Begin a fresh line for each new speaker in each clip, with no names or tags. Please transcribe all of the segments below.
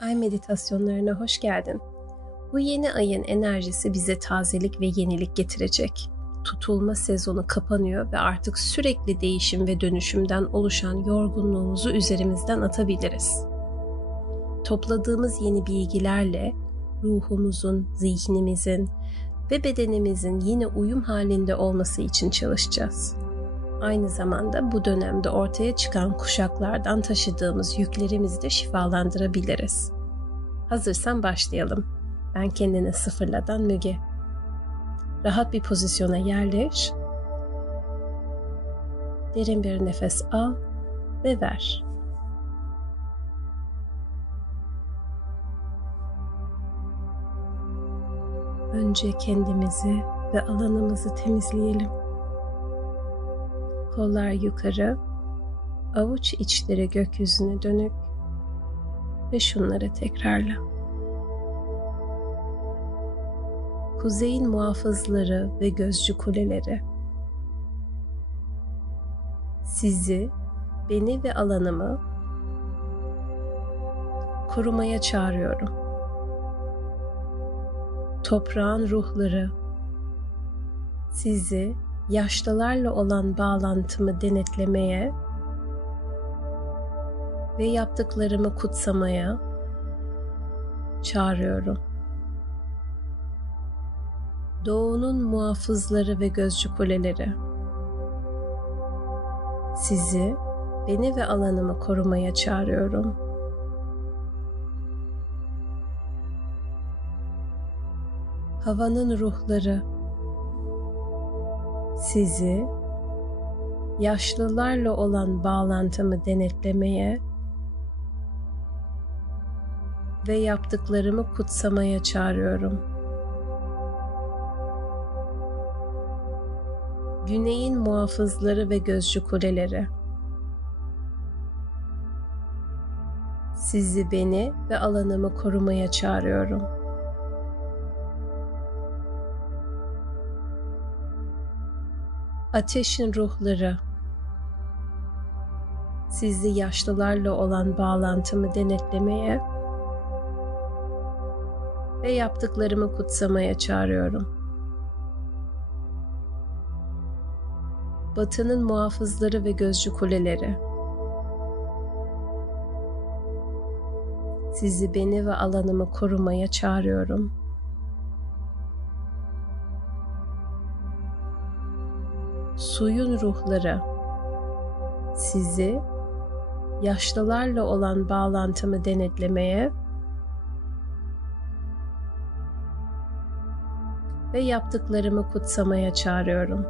Ay meditasyonlarına hoş geldin. Bu yeni ayın enerjisi bize tazelik ve yenilik getirecek. Tutulma sezonu kapanıyor ve artık sürekli değişim ve dönüşümden oluşan yorgunluğumuzu üzerimizden atabiliriz. Topladığımız yeni bilgilerle ruhumuzun, zihnimizin ve bedenimizin yine uyum halinde olması için çalışacağız. Aynı zamanda bu dönemde ortaya çıkan kuşaklardan taşıdığımız yüklerimizi de şifalandırabiliriz. Hazırsan başlayalım. Ben kendini sıfırladan Müge. Rahat bir pozisyona yerleş. Derin bir nefes al ve ver. Önce kendimizi ve alanımızı temizleyelim. Kollar yukarı, avuç içleri gökyüzüne dönük ve şunları tekrarla. Kuzeyin muhafızları ve gözcü kuleleri sizi, beni ve alanımı korumaya çağırıyorum. Toprağın ruhları sizi yaşlılarla olan bağlantımı denetlemeye ve yaptıklarımı kutsamaya çağırıyorum. Doğunun muhafızları ve gözcü kuleleri sizi, beni ve alanımı korumaya çağırıyorum. Havanın ruhları sizi yaşlılarla olan bağlantımı denetlemeye ve yaptıklarımı kutsamaya çağırıyorum. Güneyin muhafızları ve gözcü kuleleri sizi beni ve alanımı korumaya çağırıyorum. Ateşin ruhları sizi yaşlılarla olan bağlantımı denetlemeye ve yaptıklarımı kutsamaya çağırıyorum. Batının muhafızları ve gözcü kuleleri sizi beni ve alanımı korumaya çağırıyorum. Suyun ruhları sizi yaşlılarla olan bağlantımı denetlemeye ve yaptıklarımı kutsamaya çağırıyorum.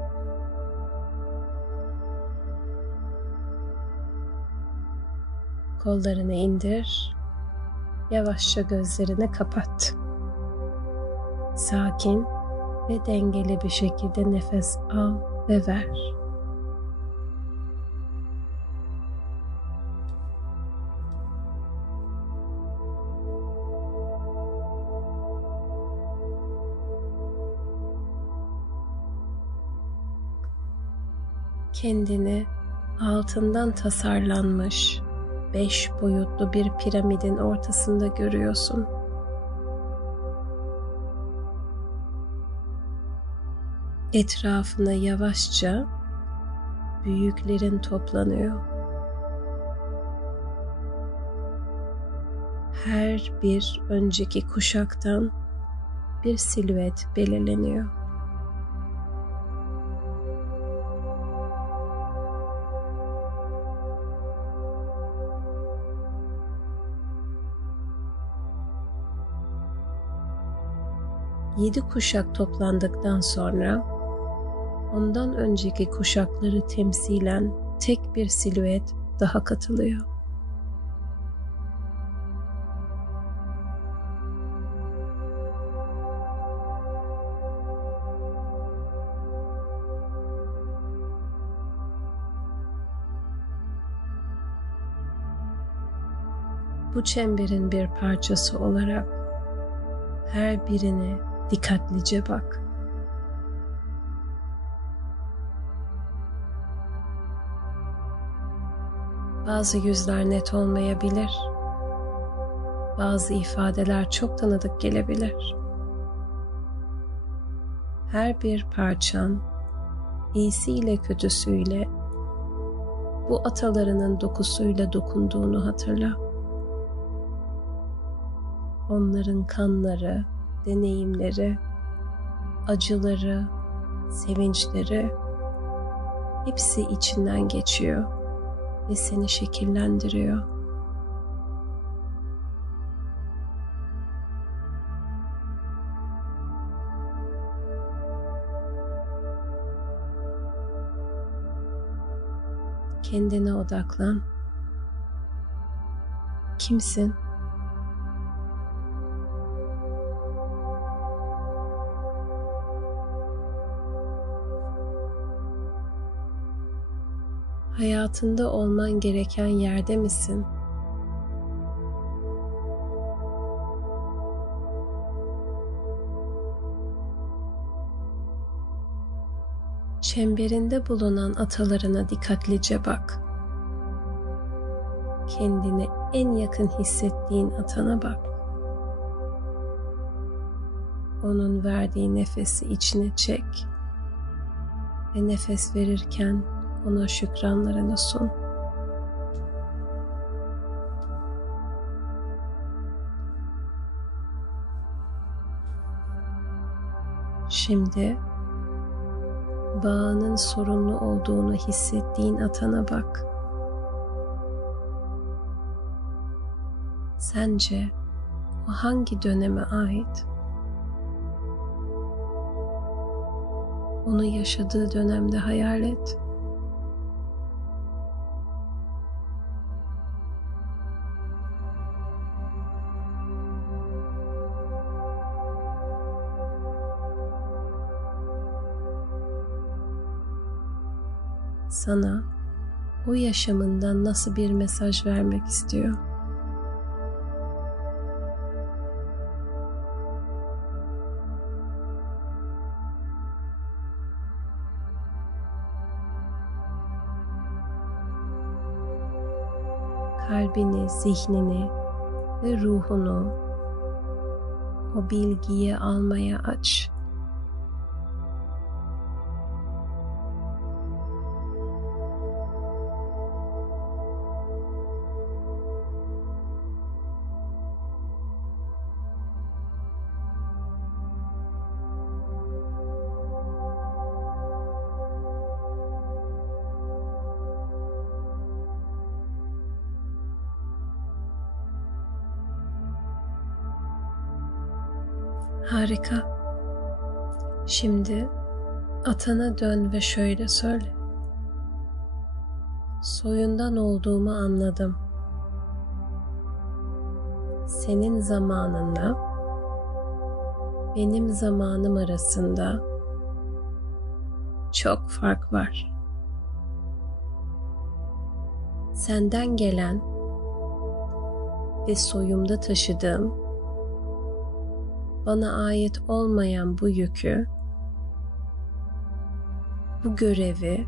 Kollarını indir. Yavaşça gözlerini kapat. Sakin ve dengeli bir şekilde nefes al ve ver. kendini altından tasarlanmış beş boyutlu bir piramidin ortasında görüyorsun. Etrafına yavaşça büyüklerin toplanıyor. Her bir önceki kuşaktan bir silüet belirleniyor. yedi kuşak toplandıktan sonra ondan önceki kuşakları temsilen tek bir silüet daha katılıyor. Bu çemberin bir parçası olarak her birini dikkatlice bak. Bazı yüzler net olmayabilir. bazı ifadeler çok tanıdık gelebilir. Her bir parçan iyisiyle kötüsüyle bu atalarının dokusuyla dokunduğunu hatırla. Onların kanları, deneyimleri, acıları, sevinçleri hepsi içinden geçiyor ve seni şekillendiriyor. Kendine odaklan. Kimsin? Hayatında olman gereken yerde misin? Çemberinde bulunan atalarına dikkatlice bak. Kendini en yakın hissettiğin atana bak. Onun verdiği nefesi içine çek ve nefes verirken ona şükranlarını sun. Şimdi bağının sorunlu olduğunu hissettiğin atana bak. Sence o hangi döneme ait? Onu yaşadığı dönemde hayal et. Sana o yaşamından nasıl bir mesaj vermek istiyor? kalbini, zihnini ve ruhunu o bilgiyi almaya aç. Harika. Şimdi atana dön ve şöyle söyle. Soyundan olduğumu anladım. Senin zamanınla benim zamanım arasında çok fark var. Senden gelen ve soyumda taşıdığım bana ait olmayan bu yükü, bu görevi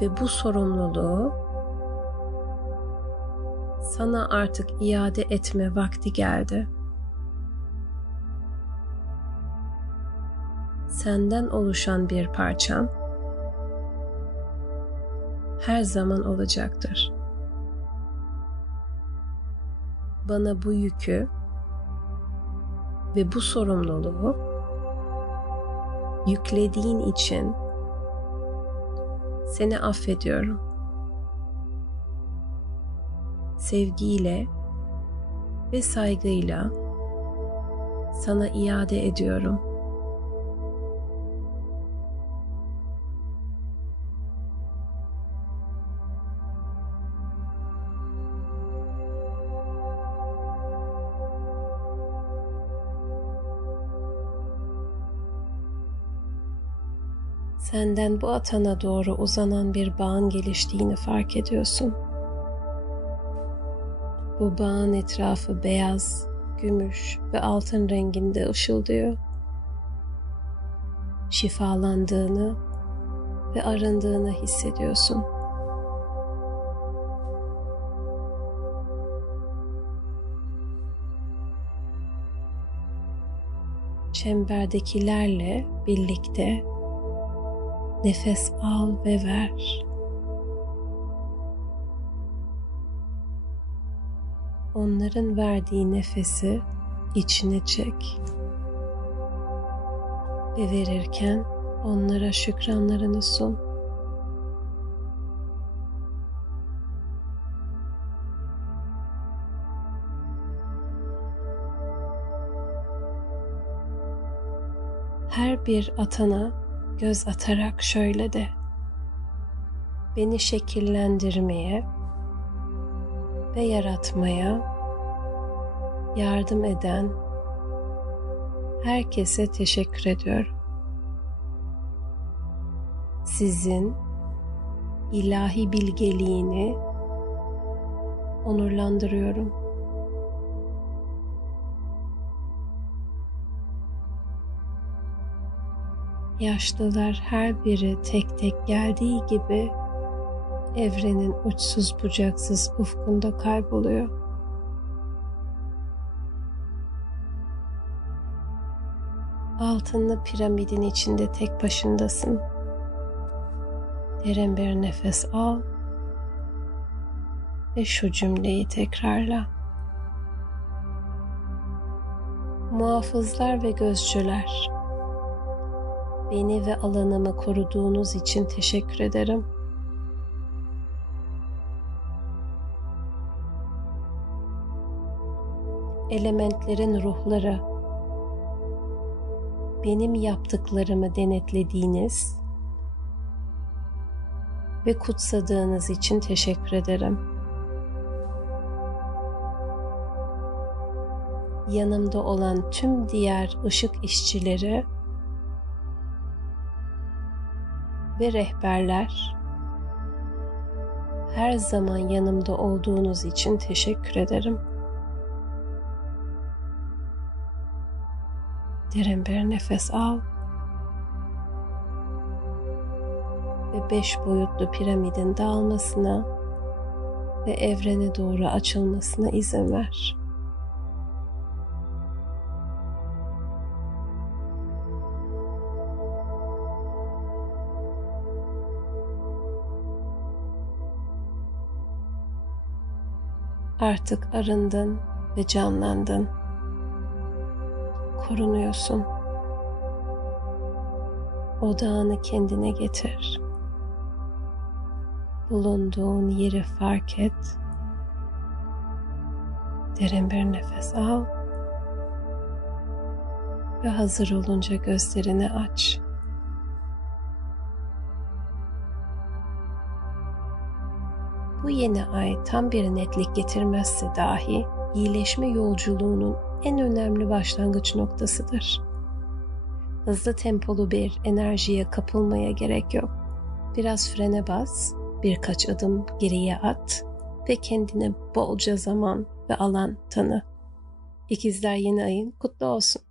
ve bu sorumluluğu sana artık iade etme vakti geldi. Senden oluşan bir parçam her zaman olacaktır. Bana bu yükü ve bu sorumluluğu yüklediğin için seni affediyorum. Sevgiyle ve saygıyla sana iade ediyorum.'' senden bu atana doğru uzanan bir bağın geliştiğini fark ediyorsun. Bu bağın etrafı beyaz, gümüş ve altın renginde ışıldıyor. Şifalandığını ve arındığını hissediyorsun. Çemberdekilerle birlikte nefes al ve ver. Onların verdiği nefesi içine çek. Ve verirken onlara şükranlarını sun. her bir atana göz atarak şöyle de beni şekillendirmeye ve yaratmaya yardım eden herkese teşekkür ediyorum. Sizin ilahi bilgeliğini onurlandırıyorum. Yaşlılar her biri tek tek geldiği gibi evrenin uçsuz bucaksız ufkunda kayboluyor. Altınlı piramidin içinde tek başındasın. Derin bir nefes al ve şu cümleyi tekrarla. Muhafızlar ve gözcüler Beni ve alanımı koruduğunuz için teşekkür ederim. Elementlerin ruhları benim yaptıklarımı denetlediğiniz ve kutsadığınız için teşekkür ederim. Yanımda olan tüm diğer ışık işçileri ve rehberler her zaman yanımda olduğunuz için teşekkür ederim. Derin bir nefes al ve beş boyutlu piramidin dağılmasına ve evrene doğru açılmasına izin ver. Artık arındın ve canlandın. Korunuyorsun. Odağını kendine getir. Bulunduğun yeri fark et. Derin bir nefes al. Ve hazır olunca gözlerini aç. Bu yeni ay tam bir netlik getirmezse dahi iyileşme yolculuğunun en önemli başlangıç noktasıdır. Hızlı tempolu bir enerjiye kapılmaya gerek yok. Biraz frene bas, birkaç adım geriye at ve kendine bolca zaman ve alan tanı. İkizler yeni ayın kutlu olsun.